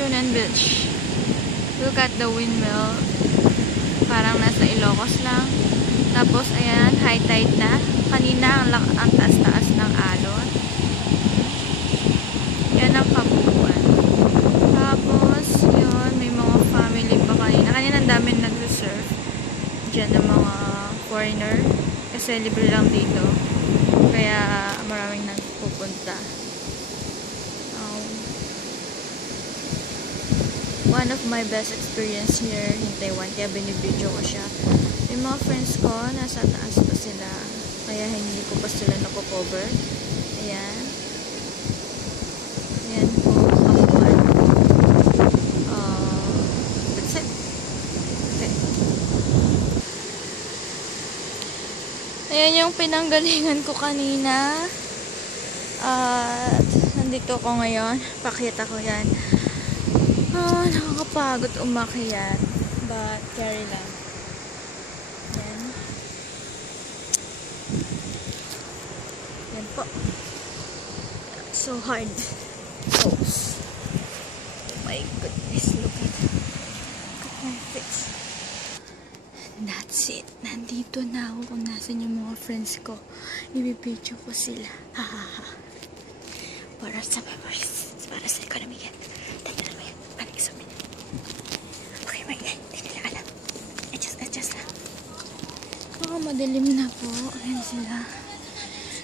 Shunan Beach. Look at the windmill. Parang nasa Ilocos lang. Tapos, ayan, high tide na. Kanina, ang taas-taas ng alon. Yan ang kabuuan. Tapos, yun, may mga family pa kanina. Kanina, ang dami nag-reserve. Diyan ng mga foreigner. Kasi libre lang dito. Kaya, maraming nagpupunta. One of my best experience here in Taiwan, kaya binibidyo ko siya. Yung mga friends ko, nasa taas pa sila, kaya hindi ko pa sila nakocover. Ayan. Ayan po, kamuan. That's it. Okay. Ayan yung pinanggalingan ko kanina. At nandito ko ngayon. Pakita ko yan. Nakakapagod umakyat. But, carry lang. Yan. Yan po. So hard. Pose. Oh my goodness. Look at my face. That's it. Nandito na ako kung nasan yung mga friends ko. Ibipidyo ko sila. Hahaha. Para sa memories. Para sa economy yan. Madilim na po. Ayan sila.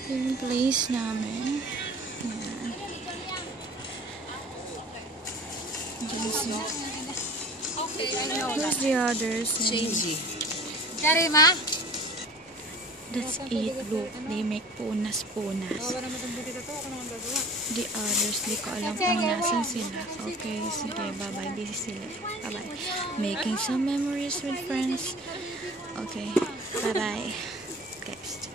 Yung place namin. Ayan. Diyan sila. Where's the others? Changey. That's it. Look. They make punas-punas. The others, di ko alam kung nasan sila. Okay, sige. Bye-bye. Busy sila. Bye-bye. Making some memories with friends. Okay. Bye-bye. Guys.